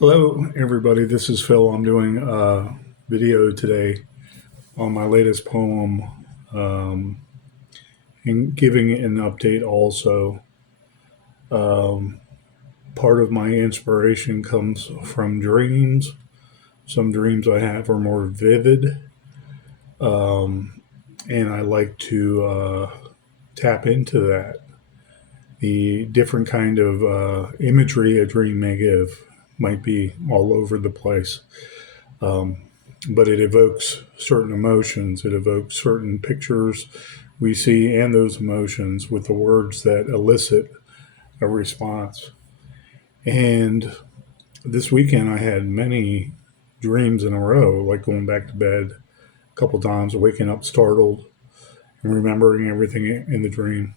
Hello, everybody. This is Phil. I'm doing a video today on my latest poem um, and giving an update also. Um, Part of my inspiration comes from dreams. Some dreams I have are more vivid, um, and I like to tap into that. The different kind of imagery a dream may give might be all over the place. Um, but it evokes certain emotions. It evokes certain pictures we see and those emotions with the words that elicit a response. And this weekend, I had many dreams in a row, like going back to bed a couple times, waking up startled and remembering everything in the dream.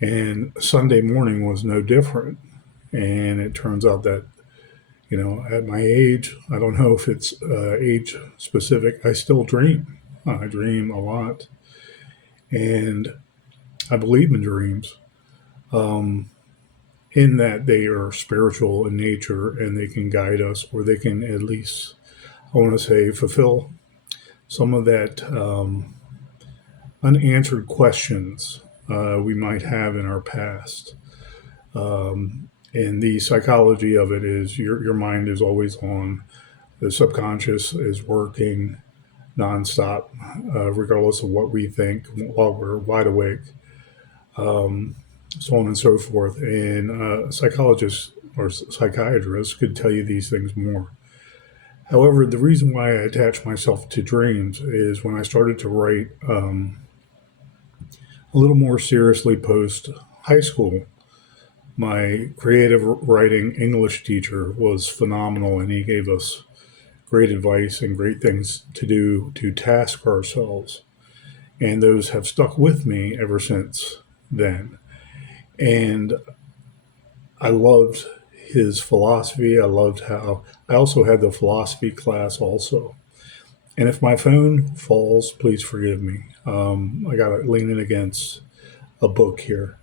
And Sunday morning was no different. And it turns out that at my age, I don't know if it's age specific, I still dream. I dream a lot. And I believe in dreams um, in that they are spiritual in nature and they can guide us, or they can at least, I want to say, fulfill some of that unanswered questions we might have in our past. And the psychology of it is your mind is always on. The subconscious is working nonstop, regardless of what we think while we're wide awake, so on and so forth. And psychologists or psychiatrists could tell you these things more. However, the reason why I attach myself to dreams is when I started to write a little more seriously post high school. My creative writing English teacher was phenomenal, and he gave us great advice and great things to do to task ourselves. And those have stuck with me ever since then. And I loved his philosophy. I loved how I also had the philosophy class also. And if my phone falls, please forgive me. I got it leaning against a book here.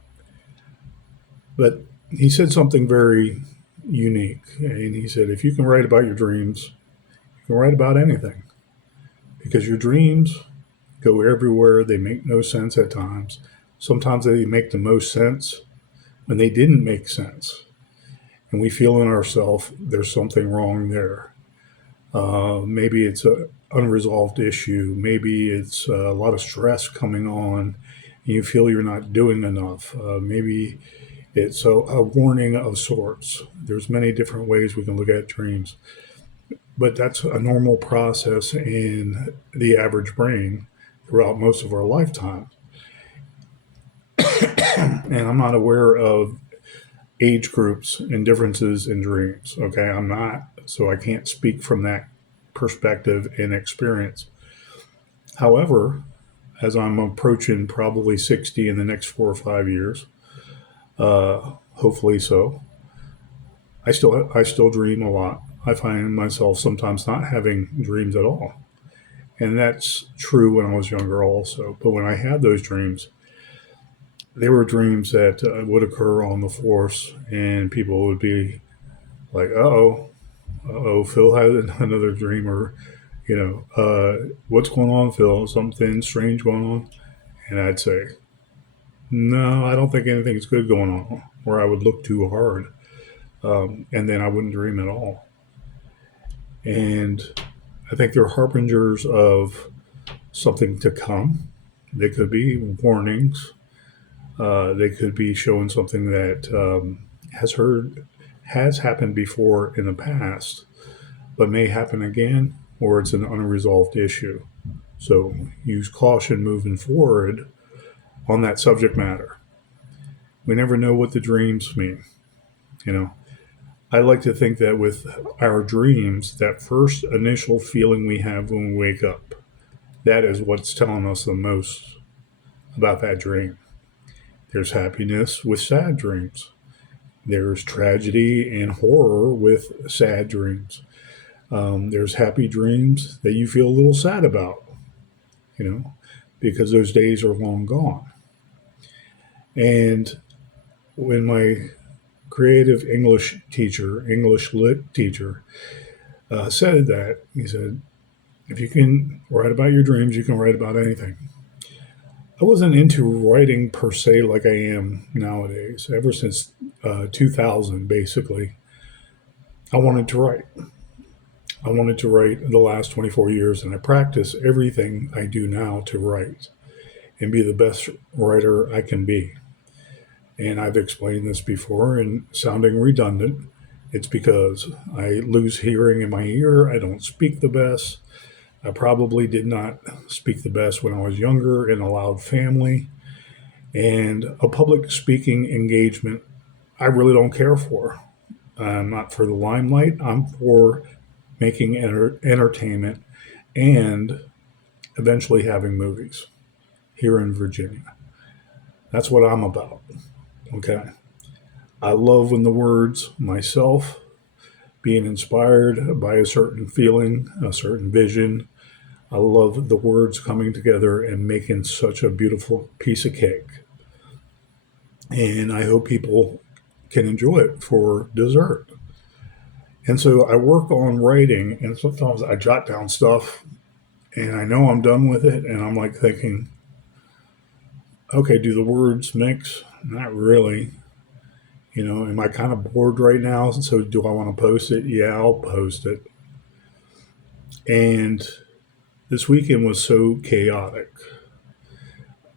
But he said something very unique. And he said, if you can write about your dreams, you can write about anything because your dreams go everywhere. They make no sense at times. Sometimes they make the most sense when they didn't make sense. And we feel in ourselves there's something wrong there. Maybe it's an unresolved issue. Maybe it's a lot of stress coming on, and you feel you're not doing enough. Maybe it's a warning of sorts. There's many different ways we can look at dreams, but that's a normal process in the average brain throughout most of our lifetime. And I'm not aware of age groups and differences in dreams. Okay, I'm not, so I can't speak from that perspective and experience. However, as I'm approaching probably 60 in the next 4 or 5 years, hopefully so, I still dream a lot. I find myself sometimes not having dreams at all, and that's true when I was younger also. But when I had those dreams, they were dreams that would occur on the force, and people would be like, oh, Phil had another dream, or, what's going on, Phil? Something strange going on? And I'd say, no, I don't think anything's good going on, or I would look too hard, and then I wouldn't dream at all. And I think they're harbingers of something to come. They could be warnings. They could be showing something that has happened before in the past, but may happen again, or it's an unresolved issue. So use caution moving forward on that subject matter. We never know what the dreams mean. You know, I like to think that with our dreams, that first initial feeling we have when we wake up, that is what's telling us the most about that dream. There's happiness with sad dreams. There's tragedy and horror with sad dreams. There's happy dreams that you feel a little sad about, you know, because those days are long gone. And when my creative English lit teacher, said that. He said, if you can write about your dreams, you can write about anything. I wasn't into writing per se like I am nowadays. Ever since 2000, basically, I wanted to write. I wanted to write the last 24 years, and I practice everything I do now to write and be the best writer I can be. And I've explained this before, and sounding redundant, it's because I lose hearing in my ear. I don't speak the best. I probably did not speak the best when I was younger in a loud family. And a public speaking engagement, I really don't care for. I'm not for the limelight. I'm for making entertainment and eventually having movies here in Virginia. That's what I'm about. Okay. I love when the words myself, being inspired by a certain feeling, a certain vision. I love the words coming together and making such a beautiful piece of cake. And I hope people can enjoy it for dessert. And so I work on writing, and sometimes I jot down stuff and I know I'm done with it. And I'm like thinking, okay, do the words mix? Not really. Am I kind of bored right now? So do I want to post it? Yeah, I'll post it. And this weekend was so chaotic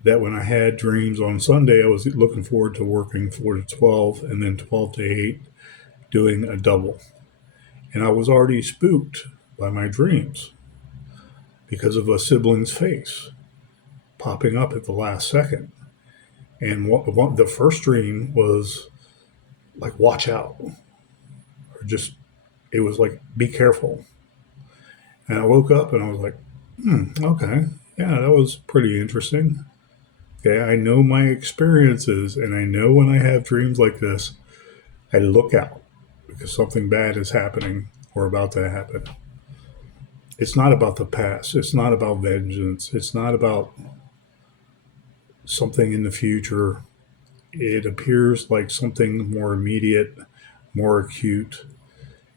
that when I had dreams on Sunday, I was looking forward to working 4 to 12 and then 12 to 8 doing a double. And I was already spooked by my dreams because of a sibling's face popping up at the last second. And the first dream was like, watch out, or just, it was like, be careful. And I woke up and I was like, okay, yeah, that was pretty interesting. Okay, I know my experiences, and I know when I have dreams like this, I look out because something bad is happening or about to happen. It's not about the past. It's not about vengeance. It's not about something in the future. It appears like something more immediate, more acute.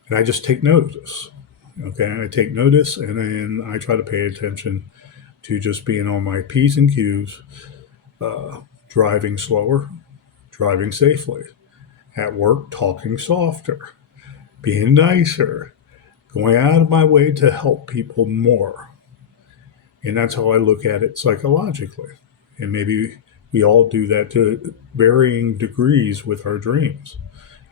And I just take notice. Okay, I take notice and then I try to pay attention to just being on my P's and Q's, driving slower, driving safely, at work, talking softer, being nicer, going out of my way to help people more. And that's how I look at it psychologically. And maybe we all do that to varying degrees with our dreams.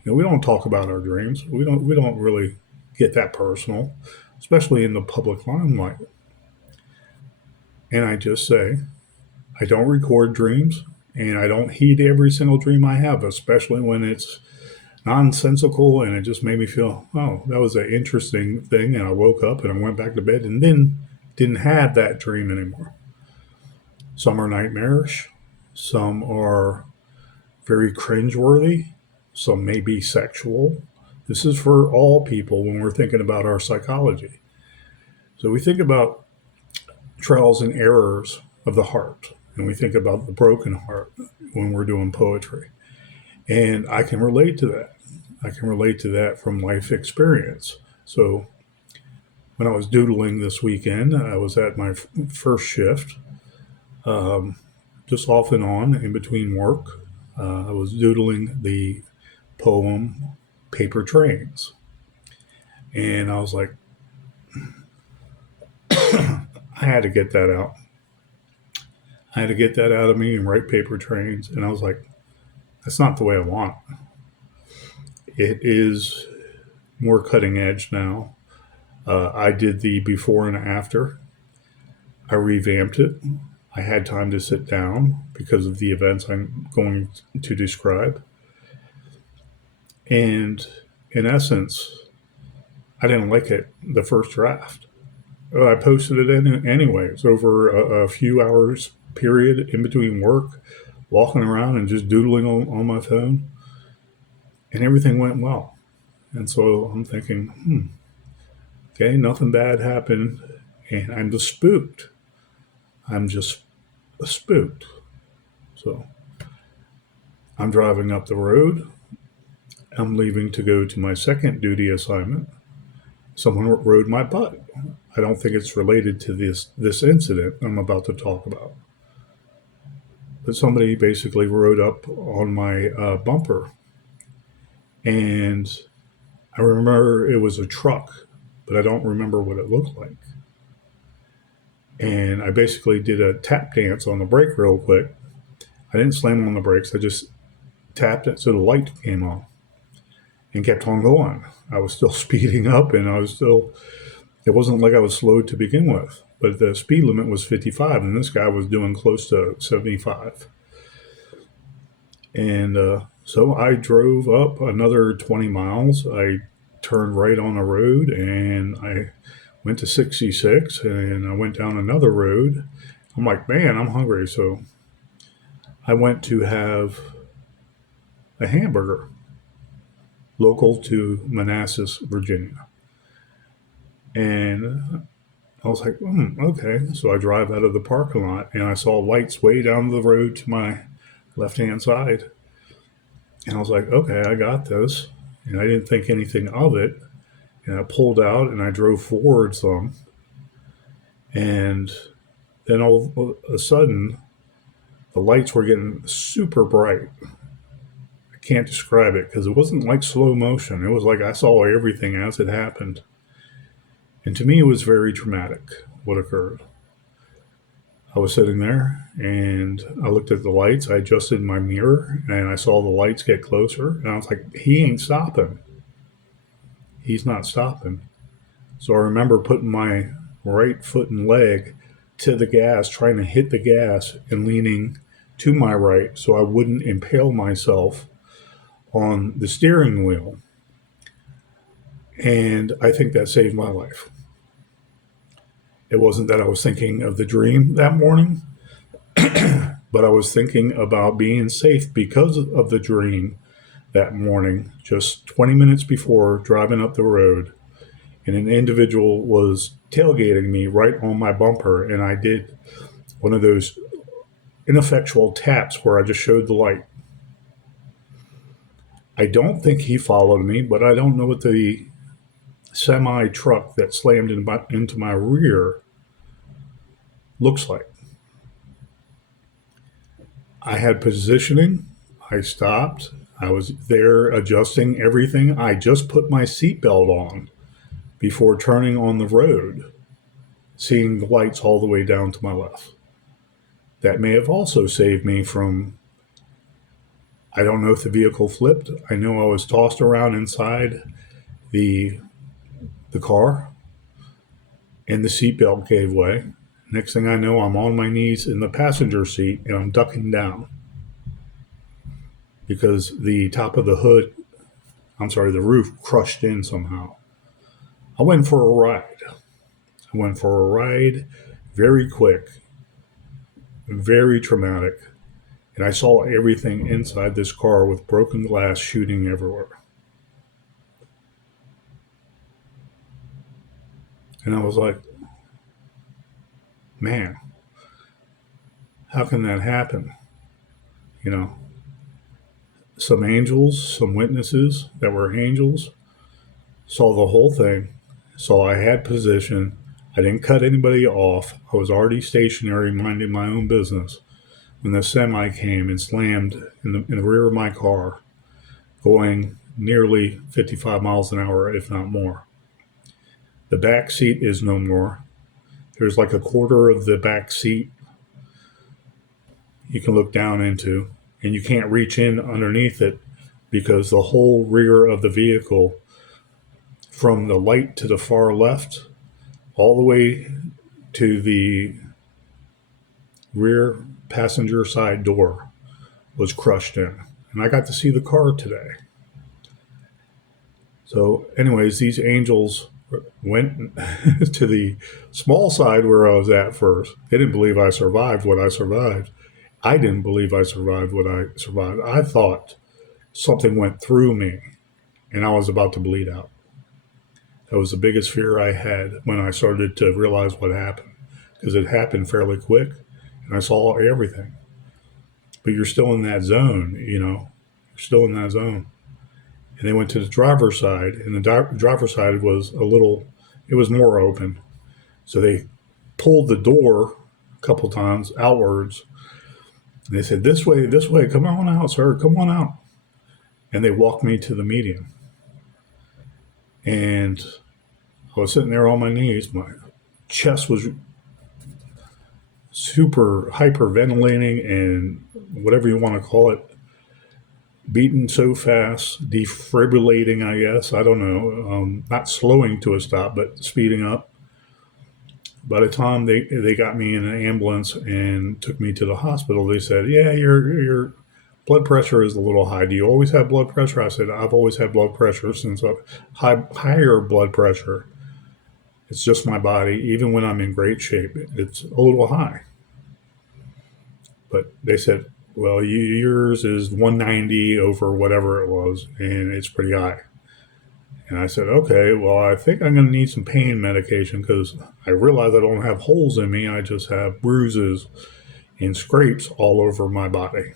We don't talk about our dreams. We don't really get that personal, especially in the public limelight. And I just say, I don't record dreams and I don't heed every single dream I have, especially when it's nonsensical and it just made me feel, oh, that was an interesting thing. And I woke up and I went back to bed and then didn't have that dream anymore. Some are nightmarish, some are very cringeworthy, some may be sexual. This is for all people when we're thinking about our psychology. So we think about trials and errors of the heart, and we think about the broken heart when we're doing poetry. And I can relate to that. I can relate to that from life experience. So when I was doodling this weekend, I was at my first shift, um, just off and on in between work. I was doodling the poem Paper Trains. And I was like, I had to get that out. I had to get that out of me and write Paper Trains. And I was like, that's not the way I want it. It is more cutting edge now. I did the before and after. I revamped it. I had time to sit down because of the events I'm going to describe. And in essence, I didn't like it, the first draft. I posted it anyways over a few hours period in between work, walking around and just doodling on my phone, and everything went well. And so I'm thinking, okay, nothing bad happened, and I'm just spooked. I'm just spooked. So I'm driving up the road. I'm leaving to go to my second duty assignment. Someone rode my butt. I don't think it's related to this incident I'm about to talk about. But somebody basically rode up on my bumper, and I remember it was a truck, but I don't remember what it looked like. And I basically did a tap dance on the brake real quick. I didn't slam on the brakes. I just tapped it so the light came on and kept on going. I was still speeding up, and it wasn't like I was slowed to begin with, but the speed limit was 55, and this guy was doing close to 75. And so I drove up another 20 miles. I turned right on a road, and I went to 66, and I went down another road. I'm like, man, I'm hungry. So I went to have a hamburger local to Manassas, Virginia. And I was like, okay. So I drive out of the parking lot, and I saw lights way down the road to my left hand side. And I was like, okay, I got this. And I didn't think anything of it. And I pulled out and I drove forward some. And then all of a sudden, the lights were getting super bright. I can't describe it because it wasn't like slow motion. It was like I saw everything as it happened. And to me, it was very traumatic what occurred. I was sitting there and I looked at the lights. I adjusted my mirror and I saw the lights get closer. And I was like, he ain't stopping. He's not stopping. So I remember putting my right foot and leg to the gas, trying to hit the gas and leaning to my right so I wouldn't impale myself on the steering wheel. And I think that saved my life. It wasn't that I was thinking of the dream that morning, but I was thinking about being safe because of the dream that morning, just 20 minutes before driving up the road. And an individual was tailgating me right on my bumper, and I did one of those ineffectual taps where I just showed the light. I don't think he followed me, but I don't know what the semi truck that slammed into my rear looks like. I had positioning. I stopped. I was there adjusting everything. I just put my seatbelt on before turning on the road, seeing the lights all the way down to my left. That may have also saved me from, I don't know if the vehicle flipped. I know I was tossed around inside the car and the seatbelt gave way. Next thing I know, I'm on my knees in the passenger seat and I'm ducking down because the top of the hood, the roof crushed in somehow. I went for a ride. Very quick, very traumatic. And I saw everything inside this car with broken glass shooting everywhere. And I was like, man, how can that happen? You know, some angels, some witnesses that were angels saw the whole thing. Saw I had position. I didn't cut anybody off. I was already stationary, minding my own business when the semi came and slammed in the rear of my car, going nearly 55 miles an hour, if not more. The back seat is no more. There's like a quarter of the back seat you can look down into, and you can't reach in underneath it because the whole rear of the vehicle, from the light to the far left, all the way to the rear passenger side door, was crushed in. And I got to see the car today. So, anyways, these angels went to the small side where I was at first. They didn't believe I survived what I survived. I didn't believe I survived what I survived. I thought something went through me and I was about to bleed out. That was the biggest fear I had when I started to realize what happened, because it happened fairly quick and I saw everything. But you're still in that zone, You're still in that zone. And they went to the driver's side, and the driver's side was it was more open. So they pulled the door a couple times outwards, and they said, this way, come on out, sir, come on out. And they walked me to the median. And I was sitting there on my knees. My chest was super hyperventilating and whatever you want to call it, beating so fast, defibrillating, I guess. I don't know. Not slowing to a stop, but speeding up. By the time they got me in an ambulance and took me to the hospital, they said, "Yeah, your blood pressure is a little high. Do you always have blood pressure?" I said, "I've always had blood pressure since higher blood pressure. It's just my body. Even when I'm in great shape, it's a little high." But they said, "Well, yours is 190 over whatever it was, and it's pretty high." And I said, "Okay, well, I think I'm going to need some pain medication because I realize I don't have holes in me. I just have bruises and scrapes all over my body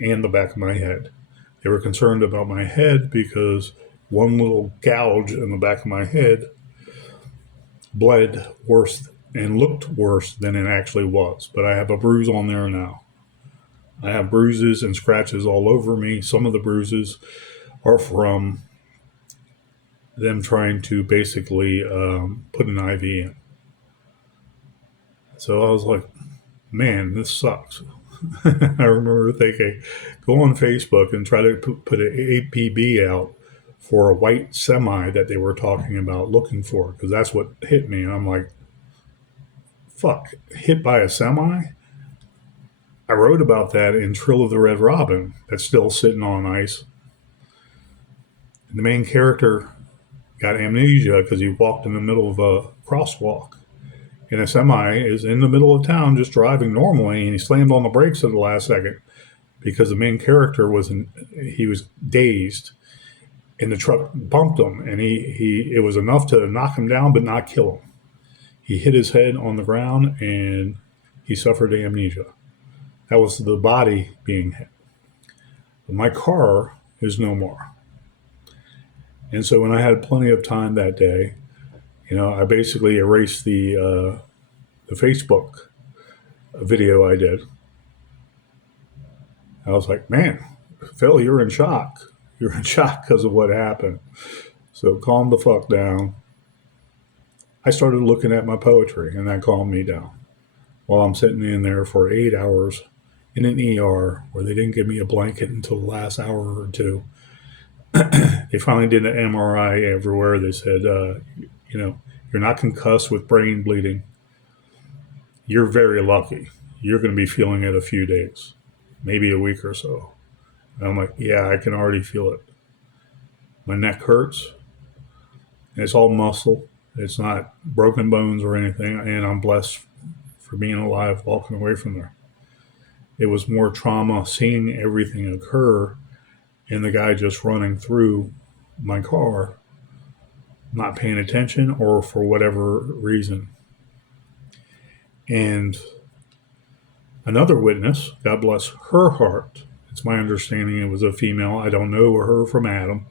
and the back of my head." They were concerned about my head because one little gouge in the back of my head bled worse and looked worse than it actually was. But I have a bruise on there now. I have bruises and scratches all over me. Some of the bruises are from them trying to basically put an IV in. So I was like, man, this sucks. I remember thinking, go on Facebook and try to put an APB out for a white semi that they were talking about looking for, because that's what hit me. And I'm like, fuck, hit by a semi? I wrote about that in Trill of the Red Robin that's still sitting on ice. And the main character got amnesia because he walked in the middle of a crosswalk. And a semi is in the middle of town just driving normally, and he slammed on the brakes at the last second because the main character he was dazed, and the truck bumped him, and it was enough to knock him down but not kill him. He hit his head on the ground and he suffered amnesia. That was the body being hit. But my car is no more. And so when I had plenty of time that day, I basically erased the Facebook video I did. I was like, man, Phil, you're in shock. You're in shock because of what happened. So calm the fuck down. I started looking at my poetry, and that calmed me down. While I'm sitting in there for 8 hours in an ER where they didn't give me a blanket until the last hour or two. They finally did an MRI everywhere. They said, you're not concussed with brain bleeding. You're very lucky. You're going to be feeling it a few days, maybe a week or so. And I'm like, yeah, I can already feel it. My neck hurts. And it's all muscle. It's not broken bones or anything. And I'm blessed for being alive, walking away from there. It was more trauma seeing everything occur and the guy just running through my car, not paying attention or for whatever reason. And another witness, God bless her heart, it's my understanding it was a female. I don't know her from Adam,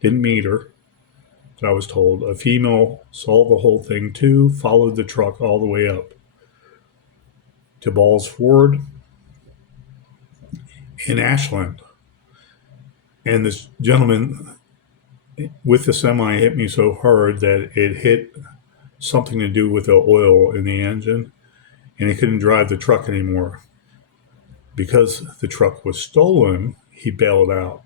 didn't meet her, but I was told a female saw the whole thing too, followed the truck all the way up to Balls Ford in Ashland. And this gentleman with the semi hit me so hard that it hit something to do with the oil in the engine, and he couldn't drive the truck anymore. Because the truck was stolen, he bailed out,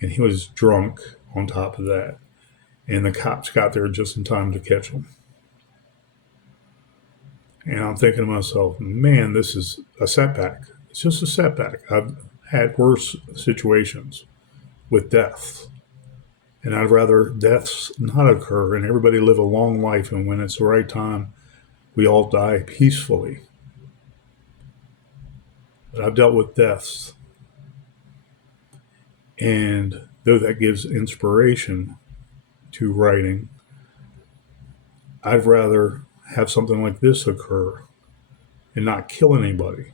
and he was drunk on top of that. And the cops got there just in time to catch him. And I'm thinking to myself, man, this is a setback. It's just a setback. I've had worse situations with death. And I'd rather deaths not occur and everybody live a long life. And when it's the right time, we all die peacefully. But I've dealt with deaths. And though that gives inspiration to writing, I'd rather have something like this occur and not kill anybody.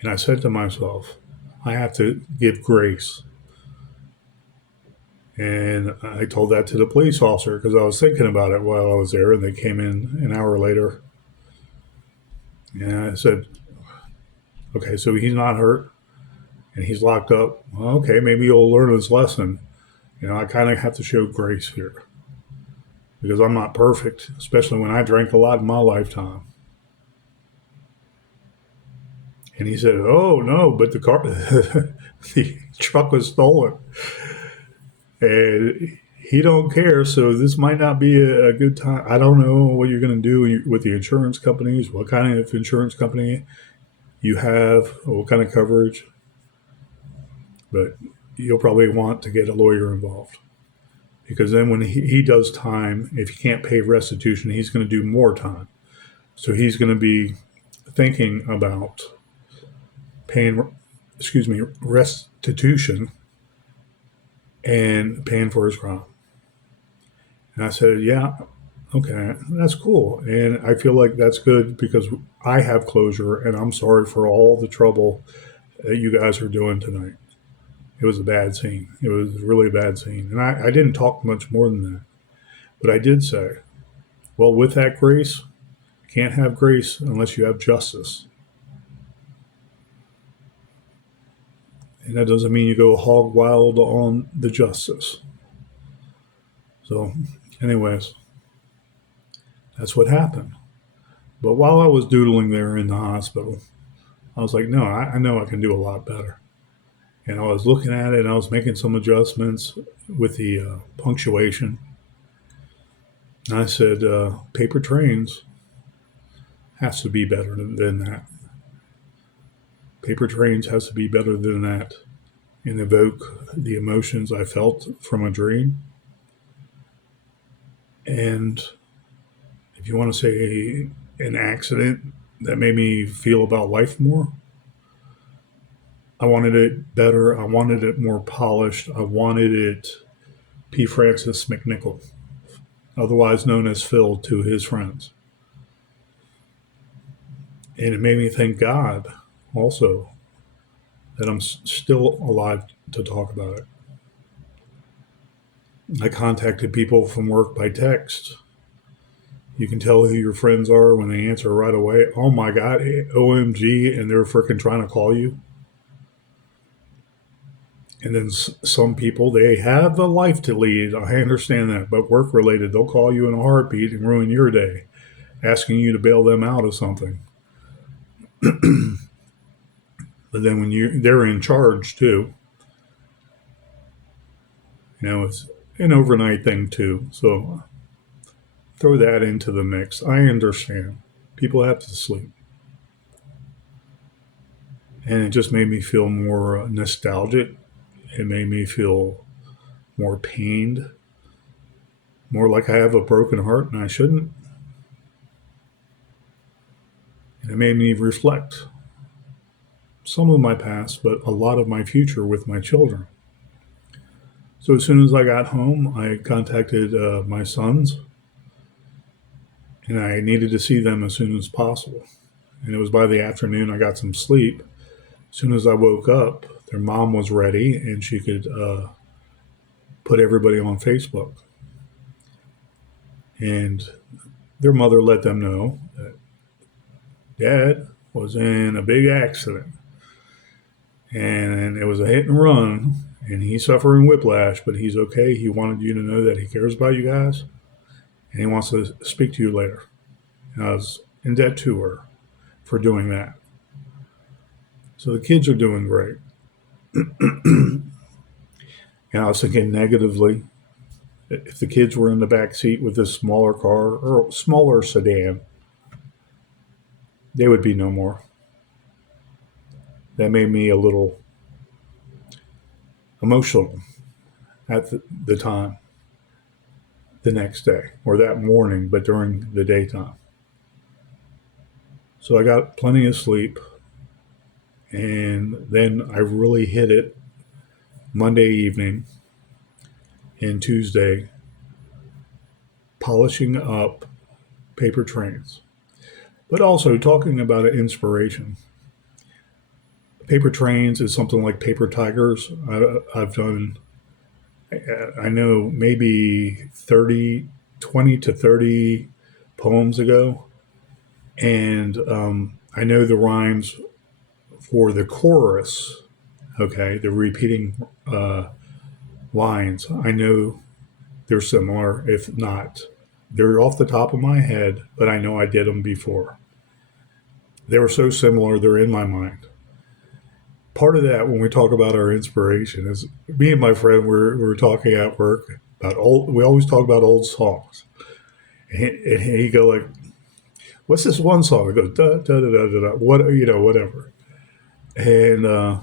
And I said to myself, I have to give grace. And I told that to the police officer because I was thinking about it while I was there, and they came in an hour later. And I said, okay, so he's not hurt and he's locked up. Well, okay, maybe he'll learn his lesson. I kind of have to show grace here because I'm not perfect, especially when I drank a lot in my lifetime. And he said, oh, no, but the truck was stolen. And he don't care, so this might not be a good time. I don't know what you're going to do with the insurance companies, what kind of insurance company you have, what kind of coverage, but you'll probably want to get a lawyer involved because then when he does time, if he can't pay restitution, he's going to do more time. So he's going to be thinking about paying, restitution and paying for his crime. And I said, yeah, okay, that's cool. And I feel like that's good because I have closure and I'm sorry for all the trouble that you guys are doing tonight. It was a bad scene. It was really a bad scene. And I didn't talk much more than that. But I did say, well, with that grace, you can't have grace unless you have justice. And that doesn't mean you go hog wild on the justice. So, anyways, that's what happened. But while I was doodling there in the hospital, I was like, no, I know I can do a lot better. And I was looking at it and I was making some adjustments with the punctuation. And I said, paper trains has to be better than that. Paper trains has to be better than that and evoke the emotions I felt from a dream. And if you want to say an accident that made me feel about life more, I wanted it better. I wanted it more polished. I wanted it P. Francis McNichol, otherwise known as Phil to his friends. And it made me thank God also that I'm still alive to talk about it. I contacted people from work by text. You can tell who your friends are when they answer right away. Oh my God, OMG, and they're freaking trying to call you. And then some people, they have a life to lead. I understand that, but work related, they'll call you in a heartbeat and ruin your day, asking you to bail them out of something. But then when they're in charge too, it's an overnight thing too. So throw that into the mix. I understand. People have to sleep. And it just made me feel more nostalgic. It made me feel more pained, more like I have a broken heart and I shouldn't. And it made me reflect some of my past, but a lot of my future with my children. So as soon as I got home, I contacted my sons and I needed to see them as soon as possible. And it was by the afternoon I got some sleep. As soon as I woke up, their mom was ready and she could put everybody on Facebook. And their mother let them know that Dad was in a big accident and it was a hit and run and he's suffering whiplash, but he's okay. He wanted you to know that he cares about you guys and he wants to speak to you later. And I was in debt to her for doing that. So the kids are doing great. And I was thinking negatively, if the kids were in the back seat with this smaller car or smaller sedan, they would be no more. That made me a little emotional at the time, the next day, or that morning, but during the daytime. So I got plenty of sleep. And then I really hit it Monday evening and Tuesday, polishing up paper trains, but also talking about an inspiration. Paper trains is something like paper tigers. I've done I know maybe 30, 20 to 30 poems ago. And I know the rhymes for the chorus, okay, the repeating lines. I know they're similar, if not. They're off the top of my head, but I know I did them before. They were so similar, they're in my mind. Part of that, when we talk about our inspiration, is me and my friend we're talking at work about old. We always talk about old songs, and he go like, "What's this one song?" I go, "Da da da da da da." What whatever. And I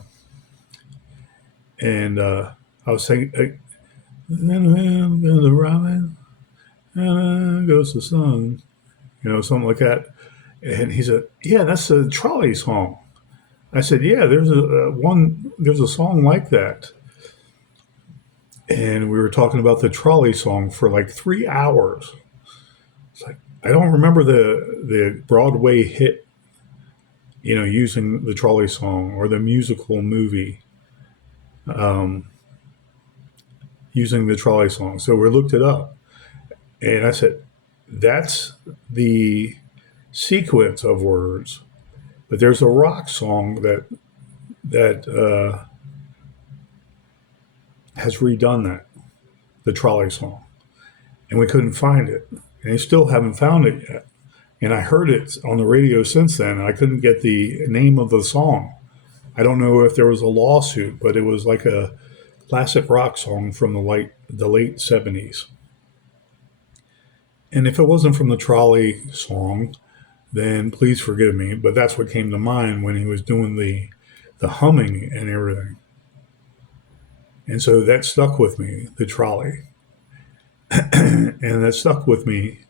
was saying, "The robin goes the sun," something like that. And he said, "Yeah, that's a trolley song." I said, "Yeah, there's a song like that." And we were talking about the trolley song for like 3 hours. It's like I don't remember the Broadway hit, using the trolley song or the musical movie using the trolley song. So we looked it up, and I said, "That's the sequence of words." But there's a rock song that has redone that, the trolley song, and we couldn't find it, and they still haven't found it yet. And I heard it on the radio since then. I couldn't get the name of the song. I don't know if there was a lawsuit, but it was like a classic rock song from the late 70s. And if it wasn't from the trolley song, then please forgive me. But that's what came to mind when he was doing the humming and everything. And so that stuck with me, the trolley. And that stuck with me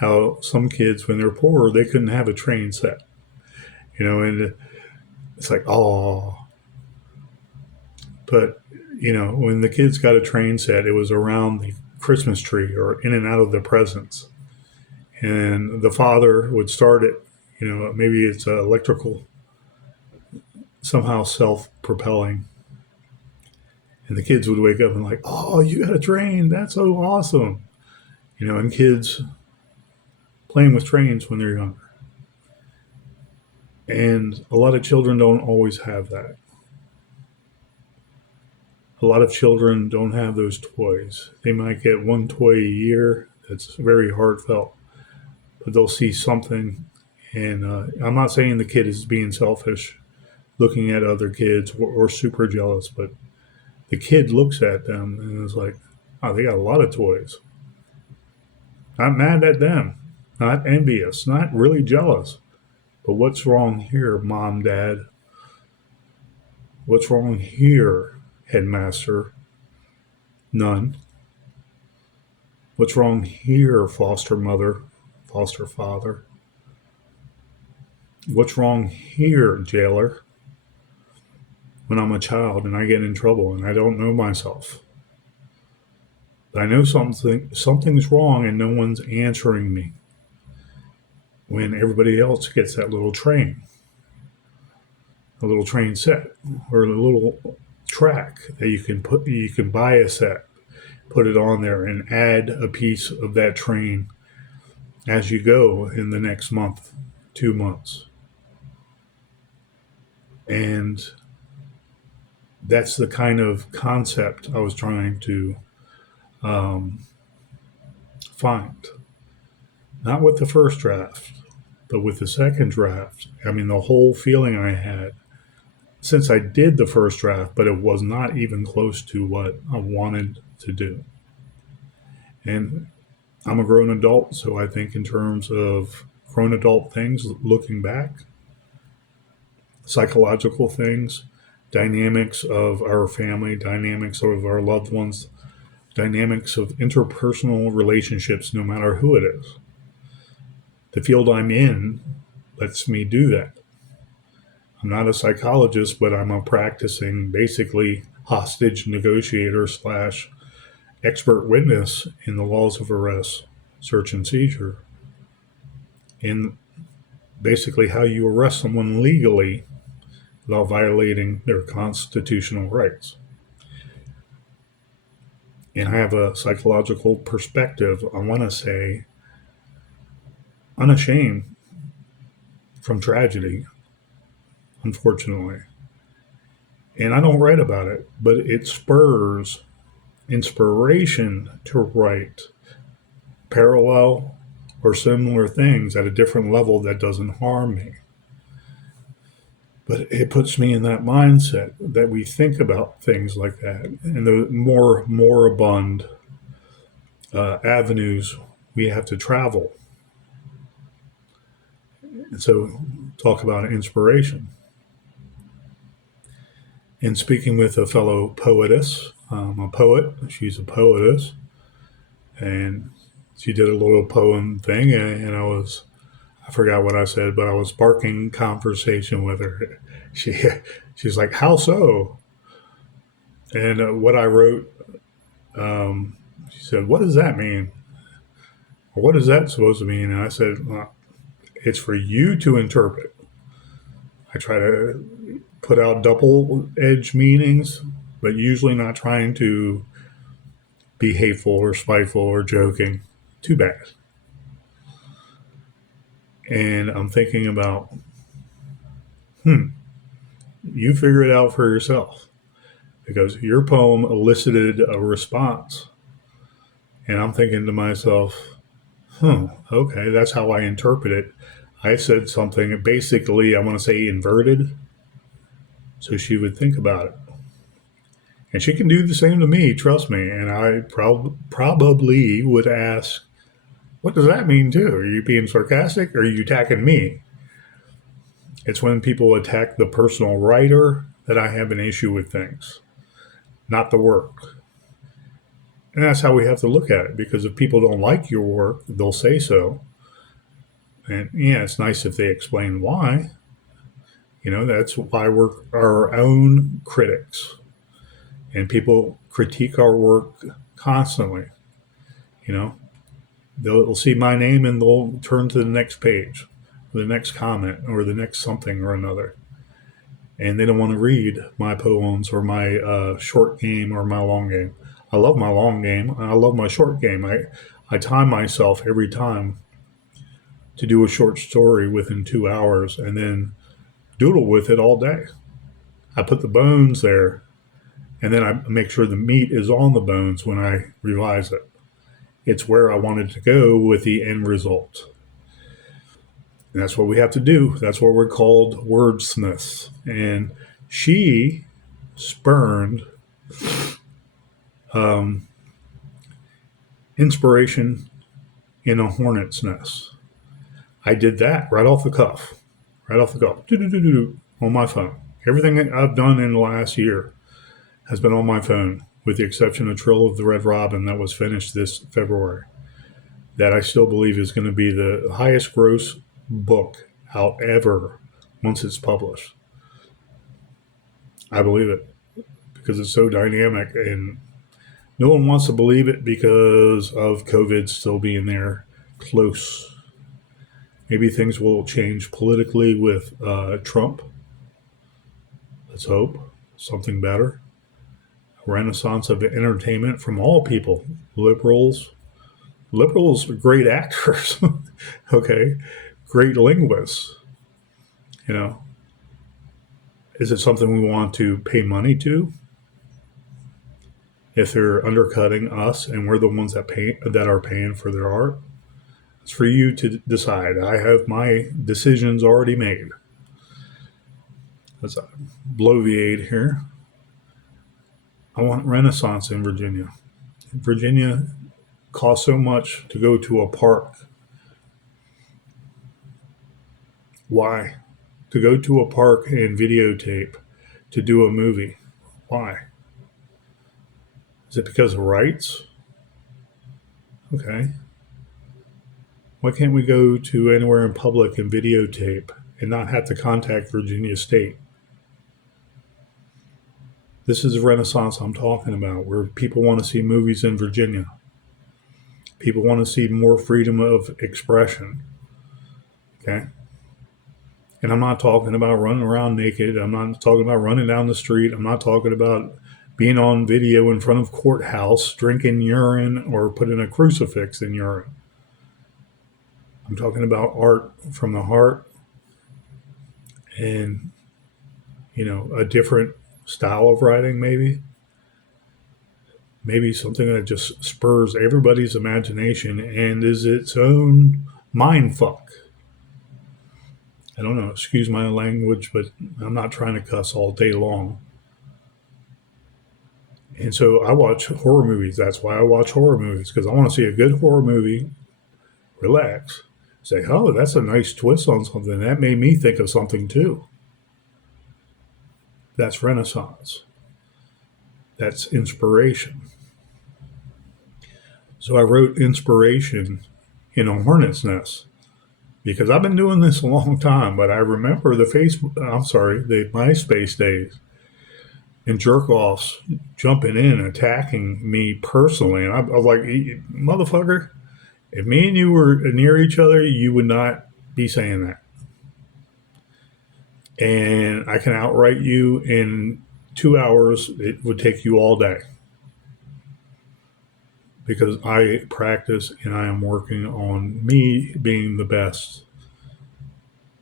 how some kids, when they're poor, they couldn't have a train set. And it's like, oh, but when the kids got a train set, it was around the Christmas tree or in and out of the presents. And the father would start it, maybe it's electrical, somehow self propelling. And the kids would wake up and like, oh, you got a train. That's so awesome. And kids playing with trains when they're younger. And a lot of children don't always have that. A lot of children don't have those toys. They might get one toy a year that's very heartfelt, but they'll see something. And I'm not saying the kid is being selfish, looking at other kids or super jealous, but the kid looks at them and is like, oh, they got a lot of toys. Not mad at them, not envious, not really jealous. But what's wrong here, mom, dad? What's wrong here, headmaster? None. What's wrong here, foster mother, foster father? What's wrong here, jailer? When I'm a child and I get in trouble and I don't know myself. But I know something's wrong and no one's answering me. When everybody else gets that little train, a little train set, or a little track that you can buy a set, put it on there, and add a piece of that train as you go in the next month, 2 months. And that's the kind of concept I was trying to um, find. Not with the first draft, but with the second draft. I mean, the whole feeling I had since I did the first draft, but it was not even close to what I wanted to do. And I'm a grown adult, so I think in terms of grown adult things, looking back, psychological things, dynamics of our family, dynamics of our loved ones, dynamics of interpersonal relationships, no matter who it is. The field I'm in lets me do that. I'm not a psychologist, but I'm a practicing, basically, hostage negotiator slash expert witness in the laws of arrest, search, and seizure, in basically how you arrest someone legally without violating their constitutional rights. And I have a psychological perspective, I want to say, unashamed from tragedy, unfortunately. And I don't write about it, but it spurs inspiration to write parallel or similar things at a different level that doesn't harm me. But it puts me in that mindset that we think about things like that and the more moribund avenues we have to travel. And so, talk about inspiration. And speaking with a fellow poetess, a poet, she's a poetess, and she did a little poem thing, and I forgot what I said, but I was sparking conversation with her. She, she's like, "How so?" And what I wrote, she said, "What does that mean? Or what is that supposed to mean?" And I said, well, "It's for you to interpret." I try to put out double edged meanings, but usually not trying to be hateful or spiteful or joking. Too bad. And I'm thinking about, you figure it out for yourself because your poem elicited a response. And I'm thinking to myself, okay, that's how I interpret it. I said something basically, I want to say inverted, so she would think about it. And she can do the same to me, trust me. And I probably would ask, what does that mean too? Are you being sarcastic or are you attacking me? It's when people attack the personal writer that I have an issue with things, not the work. And that's how we have to look at it because if people don't like your work, they'll say so. And yeah, it's nice if they explain why. That's why we're our own critics. And people critique our work constantly. You know, they'll see my name and they'll turn to the next page, or the next comment, or the next something or another. And they don't want to read my poems or my short game or my long game. I love my long game. I love my short game. I time myself every time to do a short story within 2 hours and then doodle with it all day. I put the bones there and then I make sure the meat is on the bones when I revise it. It's where I wanted to go with the end result. And that's what we have to do. That's what we're called wordsmiths. And she spurned inspiration in a hornet's nest. I did that right off the cuff, on my phone. Everything that I've done in the last year has been on my phone, with the exception of Trill of the Red Robin that was finished this February. That I still believe is going to be the highest gross book out ever once it's published. I believe it because it's so dynamic and no one wants to believe it because of COVID still being there close. Maybe things will change politically with Trump. Let's hope something better. A renaissance of entertainment from all people, liberals. Liberals are great actors, okay, great linguists. You know, is it something we want to pay money to? If they're undercutting us and we're the ones that are paying for their art, it's for you to decide. I have my decisions already made. Let's bloviate here. I want Renaissance in Virginia. Virginia costs so much to go to a park. Why? To go to a park and videotape to do a movie. Why? Is it because of rights? Okay. Why can't we go to anywhere in public and videotape and not have to contact Virginia State? This is a renaissance I'm talking about, where people want to see movies in Virginia. People want to see more freedom of expression. Okay? And I'm not talking about running around naked. I'm not talking about running down the street. I'm not talking about being on video in front of courthouse, drinking urine, or putting a crucifix in urine. I'm talking about art from the heart and, a different style of writing, maybe something that just spurs everybody's imagination and is its own mind fuck. I don't know, excuse my language, but I'm not trying to cuss all day long. And so I watch horror movies. That's why I watch horror movies, because I want to see a good horror movie, relax, say, oh, that's a nice twist on something. That made me think of something too. That's Renaissance. That's inspiration. So I wrote inspiration in a hornet's nest because I've been doing this a long time, but I remember the MySpace days and jerk offs jumping in, attacking me personally. And I was like, motherfucker, if me and you were near each other, you would not be saying that. And I can outright you in 2 hours. It would take you all day because I practice and I am working on me being the best,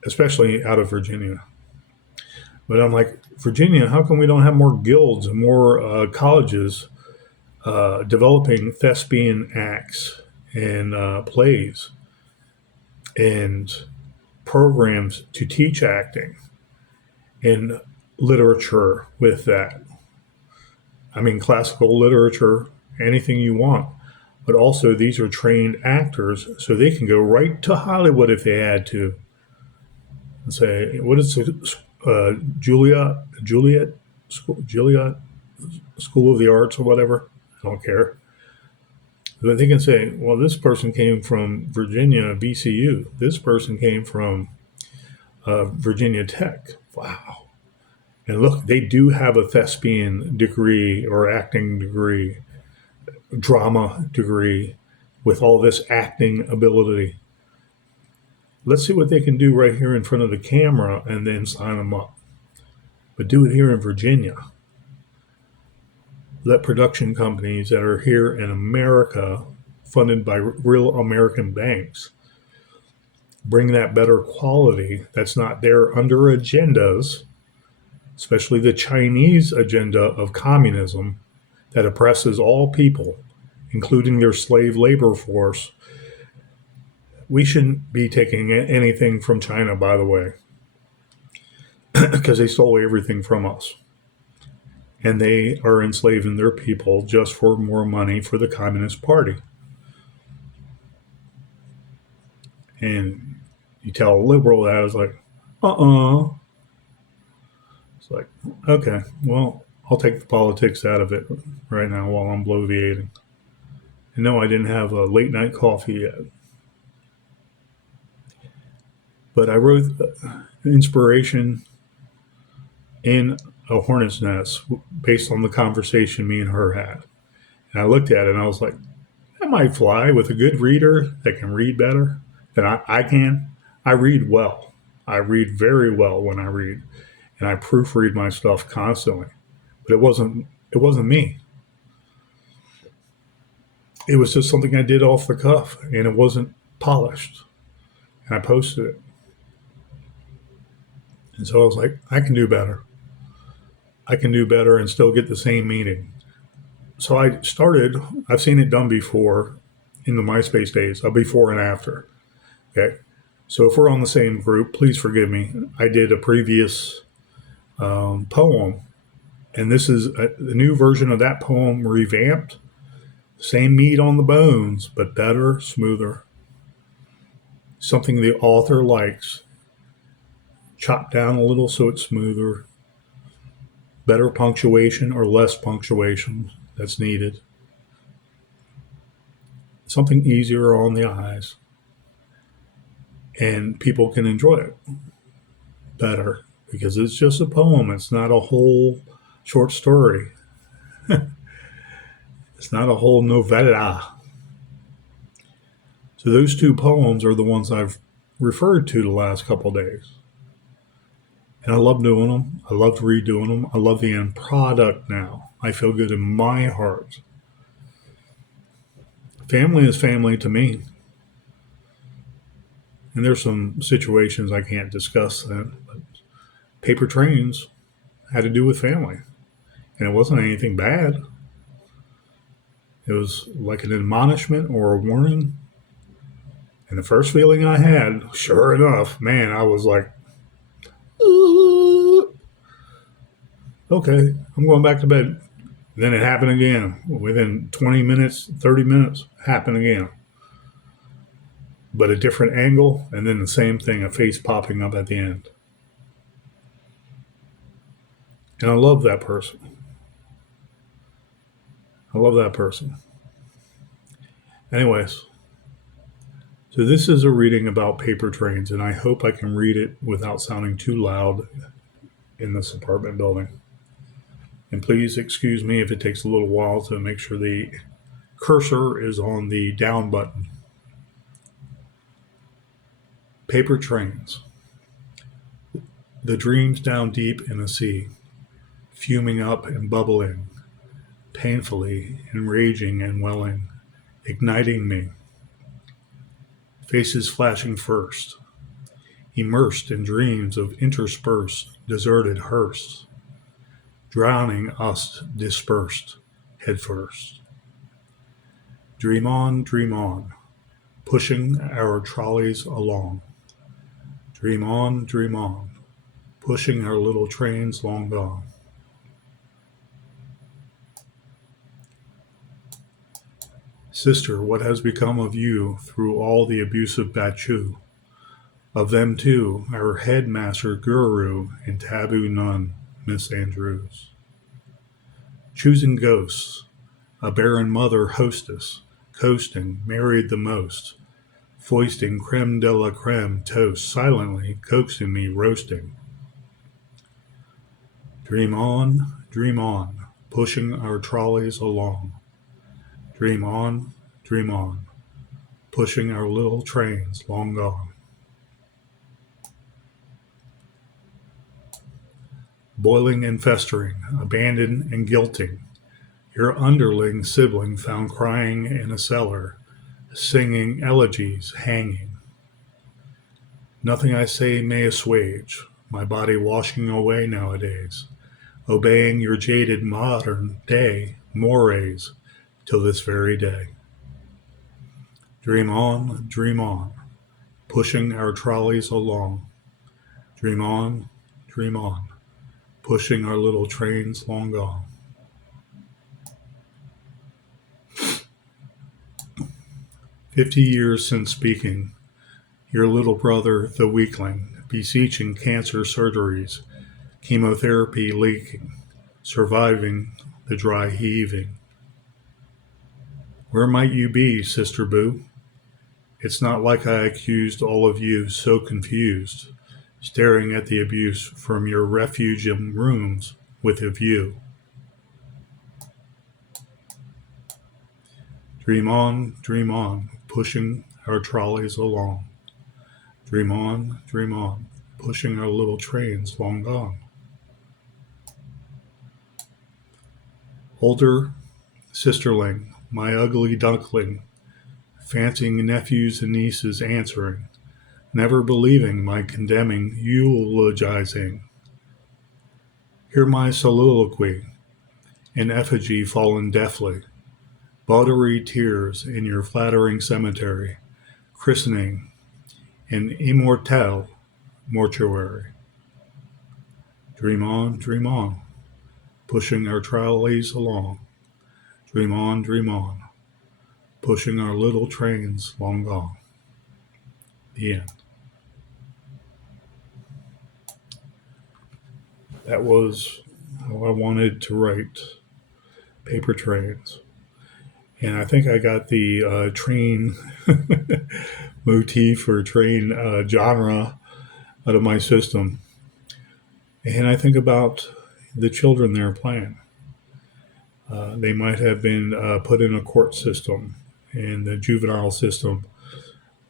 especially out of Virginia. But I'm like, Virginia, how come we don't have more guilds and more colleges developing thespian acts and plays and programs to teach acting and literature with that? I mean, classical literature, anything you want. But also, these are trained actors, so they can go right to Hollywood if they had to and say, what is Juilliard School of the Arts or whatever? I don't care. But they can say, well, this person came from Virginia, VCU. This person came from Virginia Tech. Wow. And look, they do have a thespian degree or acting degree, drama degree with all this acting ability. Let's see what they can do right here in front of the camera and then sign them up. But do it here in Virginia. Let production companies that are here in America, funded by real American banks, bring that better quality that's not there under agendas, especially the Chinese agenda of communism that oppresses all people, including their slave labor force. We shouldn't be taking anything from China, by the way, because they stole everything from us. And they are enslaving their people just for more money for the Communist Party. And you tell a liberal that, it's like, It's like, okay, well, I'll take the politics out of it right now while I'm bloviating. And no, I didn't have a late night coffee yet. But I wrote inspiration in a hornet's nest based on the conversation me and her had. And I looked at it and I was like, that might fly with a good reader that can read better than I can. I read well. I read very well when I read. And I proofread my stuff constantly. But it wasn't me. It was just something I did off the cuff, and it wasn't polished. And I posted it. And so I was like, I can do better. I can do better and still get the same meaning. So I've seen it done before in the MySpace days, a before and after. Okay. So if we're on the same group, please forgive me. I did a previous poem, and this is a new version of that poem revamped. Same meat on the bones, but better, smoother. Something the author likes. Chopped down a little so it's smoother. Better punctuation or less punctuation that's needed. Something easier on the eyes. And people can enjoy it better because it's just a poem. It's not a whole short story. It's not a whole novella. So those two poems are the ones I've referred to the last couple of days. And I love doing them. I love redoing them. I love the end product now. I feel good in my heart. Family is family to me. And there's some situations I can't discuss that. But paper trains had to do with family. And it wasn't anything bad. It was like an admonishment or a warning. And the first feeling I had, sure enough, man, I was like, okay, I'm going back to bed. Then it happened again. Within 20 minutes, 30 minutes, happened again. But a different angle, and then the same thing, a face popping up at the end. And I love that person. I love that person. Anyways, so this is a reading about paper trains, and I hope I can read it without sounding too loud in this apartment building. And please excuse me if it takes a little while to make sure the cursor is on the down button. Paper trains. The dreams down deep in the sea, fuming up and bubbling, painfully enraging and welling, igniting me. Faces flashing first, immersed in dreams of interspersed, deserted Hearsts, drowning us dispersed, head first. Dream on, pushing our trolleys along. Dream on, pushing our little trains long gone. Sister, what has become of you through all the abusive Bachu? Of them too, our headmaster guru and taboo nun, Miss Andrews. Choosing ghosts, a barren mother hostess, coasting, married the most, foisting creme de la creme toast, silently coaxing me roasting. Dream on, pushing our trolleys along. Dream on, pushing our little trains long gone. Boiling and festering, abandoned and guilting, your underling sibling found crying in a cellar, singing elegies, hanging. Nothing I say may assuage, my body washing away nowadays, obeying your jaded modern day mores till this very day. Dream on, pushing our trolleys along. Dream on, pushing our little trains long gone. 50 years since speaking, your little brother, the weakling, beseeching cancer surgeries, chemotherapy leaking, surviving the dry heaving. Where might you be, Sister Boo? It's not like I accused all of you so confused, staring at the abuse from your refuge in rooms with a view. Dream on, pushing our trolleys along. Dream on, pushing our little trains long gone. Older sisterling, my ugly duckling, fancying nephews and nieces answering, never believing my condemning eulogizing. Hear my soliloquy, in effigy fallen deftly, buttery tears in your flattering cemetery, christening an immortal mortuary. Dream on, pushing our trolleys along. Dream on, pushing our little trains long gone. The end. That was how I wanted to write paper trains. And I think I got the train motif or train genre out of my system. And I think about the children they're playing. They might have been put in a court system, in the juvenile system,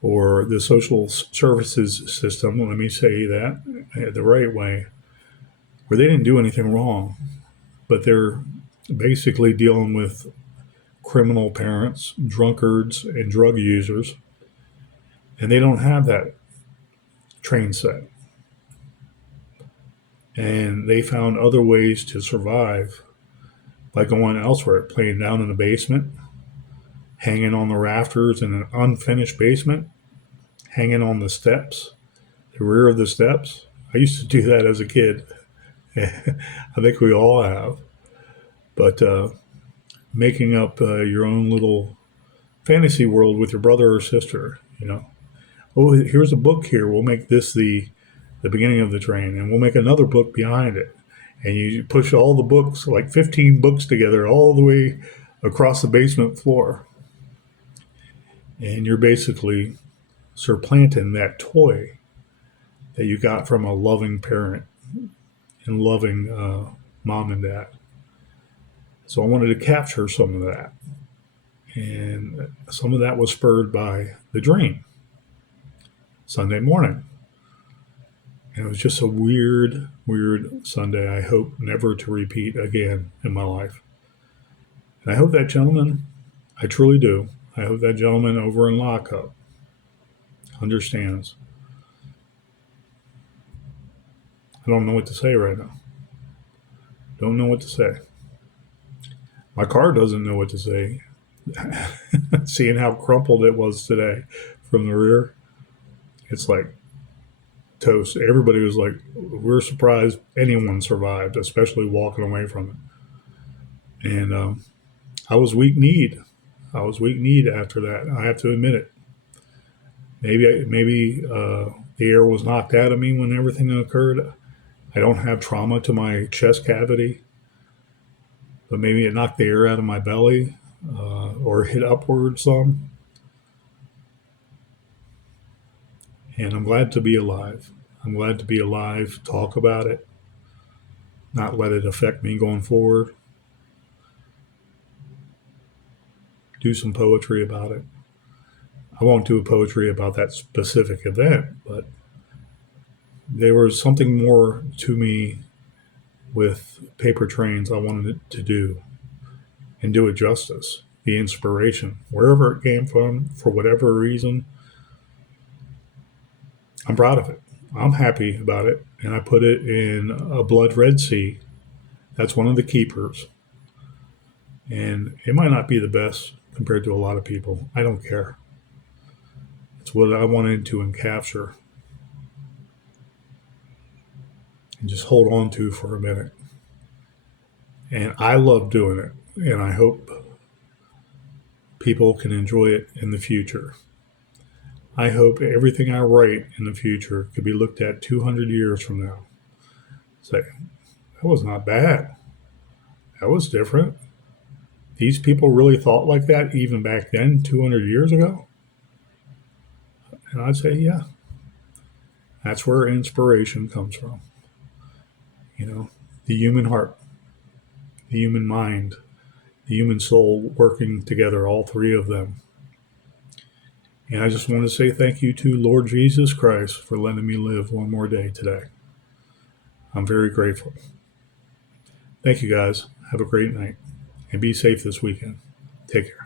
or the social services system. Let me say that the right way. where they didn't do anything wrong, but they're basically dealing with criminal parents, drunkards, and drug users, and they don't have that train set. And they found other ways to survive by going elsewhere, playing down in the basement, hanging on the rafters in an unfinished basement, hanging on the steps, the rear of the steps. I used to do that as a kid. I think we all have. But making up your own little fantasy world with your brother or sister, you know. Oh, here's a book here. We'll make this the beginning of the train, and we'll make another book behind it. And you push all the books, like 15 books together, all the way across the basement floor. And you're basically supplanting that toy that you got from a loving parent and loving mom and dad. So I wanted to capture some of that. And some of that was spurred by the dream Sunday morning. And it was just a weird, weird Sunday I hope never to repeat again in my life. And I hope that gentleman, I truly do, I hope that gentleman over in lockup understands. I don't know what to say right now. Don't know what to say. My car doesn't know what to say. Seeing how crumpled it was today from the rear, it's like toast. Everybody was like, we're surprised anyone survived, especially walking away from it. And I was weak kneed. I was weak kneed after that. I have to admit it. Maybe the air was knocked out of me when everything occurred. I don't have trauma to my chest cavity, but maybe it knocked the air out of my belly or hit upward some. And I'm glad to be alive. I'm glad to be alive, talk about it, not let it affect me going forward, do some poetry about it. I won't do a poetry about that specific event, but there was something more to me with paper trains I wanted to do and do it justice. The inspiration, wherever it came from, for whatever reason, I'm proud of it. I'm happy about it. And I put it in a blood red sea. That's one of the keepers. And it might not be the best compared to a lot of people. I don't care. It's what I wanted to capture and just hold on to for a minute. And I love doing it. And I hope people can enjoy it in the future. I hope everything I write in the future could be looked at 200 years from now. Say, that was not bad. That was different. These people really thought like that even back then, 200 years ago? And I'd say, yeah, that's where inspiration comes from. You know, the human heart, the human mind, the human soul working together, all three of them. And I just want to say thank you to Lord Jesus Christ for letting me live one more day today. I'm very grateful. Thank you guys. Have a great night and be safe this weekend. Take care.